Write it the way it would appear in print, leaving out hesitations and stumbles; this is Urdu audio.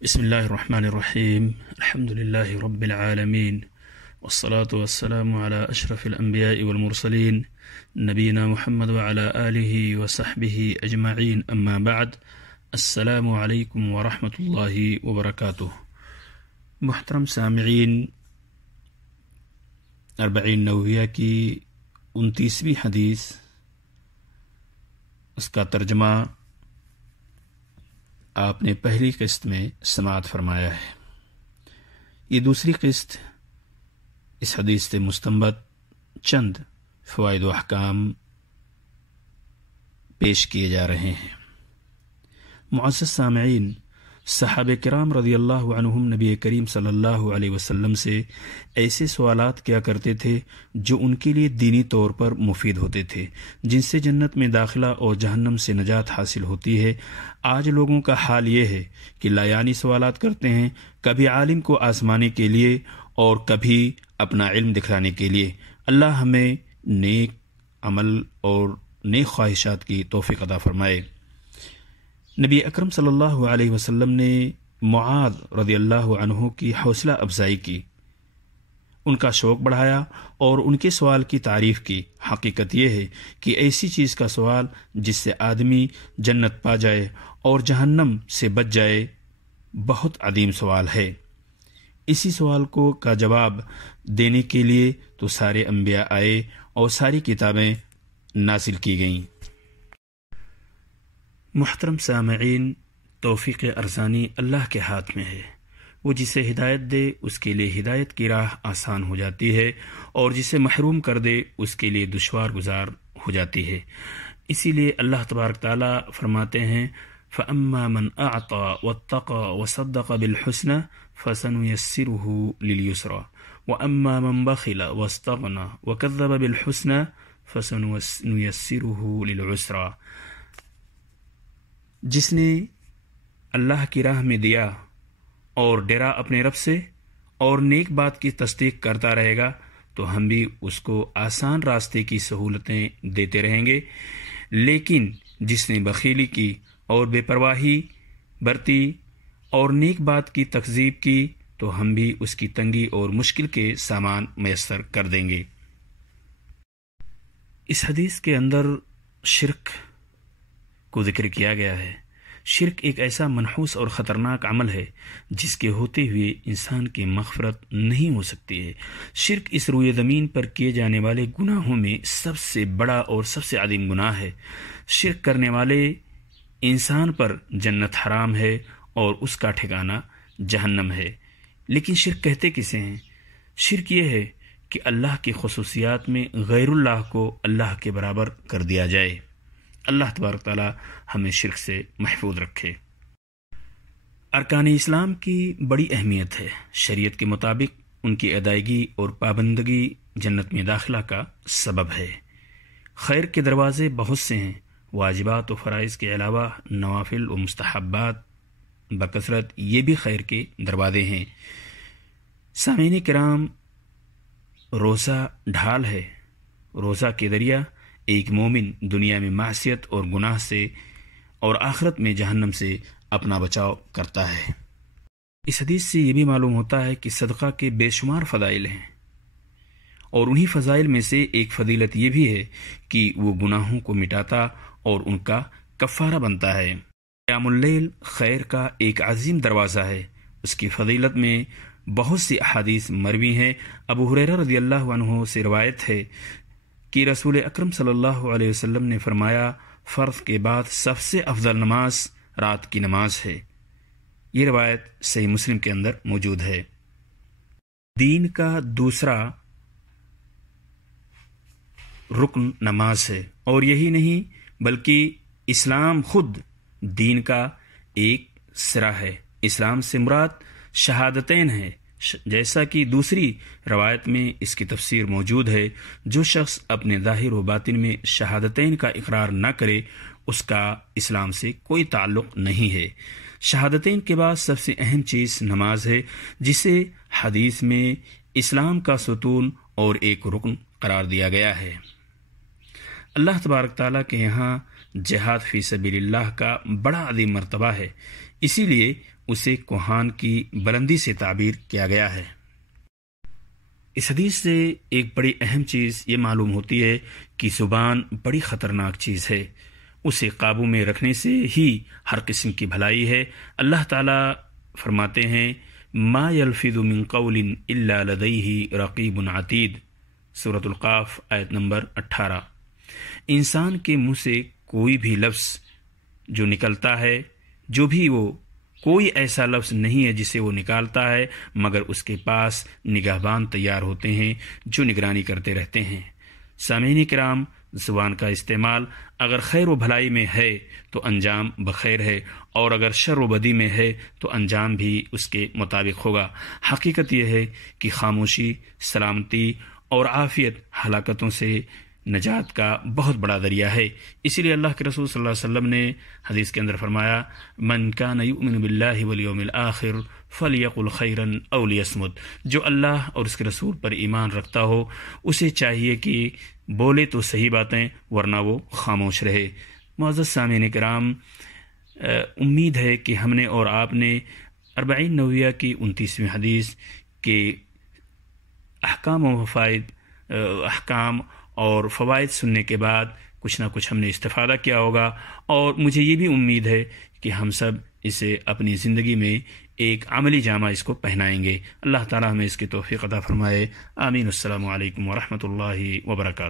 بسم الله الرحمن الرحيم. الحمد لله رب العالمين، والصلاة والسلام على أشرف الأنبياء والمرسلين نبينا محمد وعلى آله وصحبه أجمعين، أما بعد. السلام علیکم ورحمۃ اللہ وبرکاتہ. محترم سامعین، 40 نوویہ کی 29ویں حدیث، اس کا ترجمہ آپ نے پہلی قسط میں سماعت فرمایا ہے. یہ دوسری قسط اس حدیث سے مستنبط چند فوائد و احکام پیش کیے جا رہے ہیں. معزز سامعین، صحابہ کرام رضی اللہ عنہم نبی کریم صلی اللہ علیہ وسلم سے ایسے سوالات کیا کرتے تھے جو ان کے لیے دینی طور پر مفید ہوتے تھے، جن سے جنت میں داخلہ اور جہنم سے نجات حاصل ہوتی ہے. آج لوگوں کا حال یہ ہے کہ لایانی سوالات کرتے ہیں، کبھی عالم کو آزمانے کے لیے اور کبھی اپنا علم دکھلانے کے لیے. اللہ ہمیں نیک عمل اور نیک خواہشات کی توفیق عطا فرمائے. نبی اکرم صلی اللہ علیہ وسلم نے معاذ رضی اللہ عنہ کی حوصلہ افزائی کی، ان کا شوق بڑھایا اور ان کے سوال کی تعریف کی. حقیقت یہ ہے کہ ایسی چیز کا سوال جس سے آدمی جنت پا جائے اور جہنم سے بچ جائے بہت عظیم سوال ہے. اسی سوال کا جواب دینے کے لیے تو سارے انبیاء آئے اور ساری کتابیں نازل کی گئیں. محترم سامعین، توفیق ارزانی اللہ کے ہاتھ میں ہے. وہ جسے ہدایت دے اس کے لیے ہدایت کی راہ آسان ہو جاتی ہے، اور جسے محروم کر دے اس کے لیے دشوار گزار ہو جاتی ہے. اسی لیے اللہ تبارک تعالیٰ فرماتے ہیں، فَأَمَّا مَنْ أَعْطَى وَاتَّقَى وَصَدَّقَ بِالْحُسْنَى فَسَنُيَسِّرُهُ لِلْيُسْرَى وَأَمَّا مَنْ بَخِلَ وَاسْتَغْنَى وَكَذَّبَ بِالْحُسْنَى فَسَنُيَسِّرُهُ لِلْعُسْرَى. جس نے اللہ کی راہ میں دیا اور ڈرا اپنے رب سے اور نیک بات کی تصدیق کرتا رہے گا تو ہم بھی اس کو آسان راستے کی سہولتیں دیتے رہیں گے. لیکن جس نے بخیلی کی اور بے پرواہی برتی اور نیک بات کی تکذیب کی تو ہم بھی اس کی تنگی اور مشکل کے سامان میسر کر دیں گے. اس حدیث کے اندر شرک کو ذکر کیا گیا ہے. شرک ایک ایسا منحوس اور خطرناک عمل ہے جس کے ہوتے ہوئے انسان کی مغفرت نہیں ہو سکتی ہے. شرک اس روئے زمین پر کیے جانے والے گناہوں میں سب سے بڑا اور سب سے عظیم گناہ ہے. شرک کرنے والے انسان پر جنت حرام ہے اور اس کا ٹھکانہ جہنم ہے. لیکن شرک کہتے کسے ہیں؟ شرک یہ ہے کہ اللہ کی خصوصیات میں غیر اللہ کو اللہ کے برابر کر دیا جائے. اللہ تبارک تعالی ہمیں شرک سے محفوظ رکھے. ارکان اسلام کی بڑی اہمیت ہے. شریعت کے مطابق ان کی ادائیگی اور پابندگی جنت میں داخلہ کا سبب ہے. خیر کے دروازے بہت سے ہیں. واجبات و فرائض کے علاوہ نوافل و مستحبات بکثرت، یہ بھی خیر کے دروازے ہیں. سامعین کرام، روزہ ڈھال ہے. روزہ کے ذریعہ ایک مومن دنیا میں معصیت اور گناہ سے اور آخرت میں جہنم سے اپنا بچاؤ کرتا ہے. اس حدیث سے یہ بھی معلوم ہوتا ہے کہ صدقہ کے بے شمار فضائل ہیں، اور انہی فضائل میں سے ایک فضیلت یہ بھی ہے کہ وہ گناہوں کو مٹاتا اور ان کا کفارہ بنتا ہے. قیام اللیل خیر کا ایک عظیم دروازہ ہے. اس کی فضیلت میں بہت سی احادیث مروی ہیں. ابو ہریرہ رضی اللہ عنہ سے روایت ہے کہ رسول اکرم صلی اللہ علیہ وسلم نے فرمایا، فرض کے بعد سب سے افضل نماز رات کی نماز ہے. یہ روایت صحیح مسلم کے اندر موجود ہے. دین کا دوسرا رکن نماز ہے، اور یہی نہیں بلکہ اسلام خود دین کا ایک سرا ہے. اسلام سے مراد شہادتین ہے، جیسا کہ دوسری روایت میں اس کی تفسیر موجود ہے. جو شخص اپنے ظاہر و باطن میں شہادتین کا اقرار نہ کرے اس کا اسلام سے کوئی تعلق نہیں ہے. شہادتین کے بعد سب سے اہم چیز نماز ہے، جسے حدیث میں اسلام کا ستون اور ایک رکن قرار دیا گیا ہے. اللہ تبارک تعالیٰ کے یہاں جہاد فی سبیل اللہ کا بڑا عظیم مرتبہ ہے. اسی لیے اسے کوہان کی بلندی سے تعبیر کیا گیا ہے۔ اس حدیث سے ایک بڑی اہم چیز یہ معلوم ہوتی ہے کہ زبان بڑی خطرناک چیز ہے، اسے قابو میں رکھنے سے ہی ہر قسم کی بھلائی ہے۔ اللہ تعالیٰ فرماتے ہیں ما یلفظ من قول الا لدیہ رقیب عتید، سورۃ القاف آیت نمبر 18۔ انسان کے منہ سے کوئی بھی لفظ جو نکلتا ہے، جو بھی وہ کوئی ایسا لفظ نہیں ہے جسے وہ نکالتا ہے مگر اس کے پاس نگہبان تیار ہوتے ہیں جو نگرانی کرتے رہتے ہیں۔ سامعین کرام، زبان کا استعمال اگر خیر و بھلائی میں ہے تو انجام بخیر ہے، اور اگر شر و بدی میں ہے تو انجام بھی اس کے مطابق ہوگا۔ حقیقت یہ ہے کہ خاموشی سلامتی اور عافیت ہلاکتوں سے نجات کا بہت بڑا ذریعہ ہے۔ اسی لیے اللہ کے رسول صلی اللہ علیہ وسلم نے حدیث کے اندر فرمایا من کان یؤمن باللہ والیوم الآخر فلیقل خیرا او لیصمت، جو اللہ اور اس کے رسول پر ایمان رکھتا ہو اسے چاہیے کہ بولے تو صحیح باتیں ورنہ وہ خاموش رہے۔ معزز سامعین کرام، امید ہے کہ ہم نے اور آپ نے 40 نوویہ کی 29ویں حدیث کے احکام اور فوائد سننے کے بعد کچھ نہ کچھ ہم نے استفادہ کیا ہوگا، اور مجھے یہ بھی امید ہے کہ ہم سب اسے اپنی زندگی میں ایک عملی جامہ اس کو پہنائیں گے۔ اللہ تعالیٰ ہمیں اس کی توفیق عطا فرمائے، آمین۔ السلام علیکم ورحمۃ اللہ وبرکاتہ۔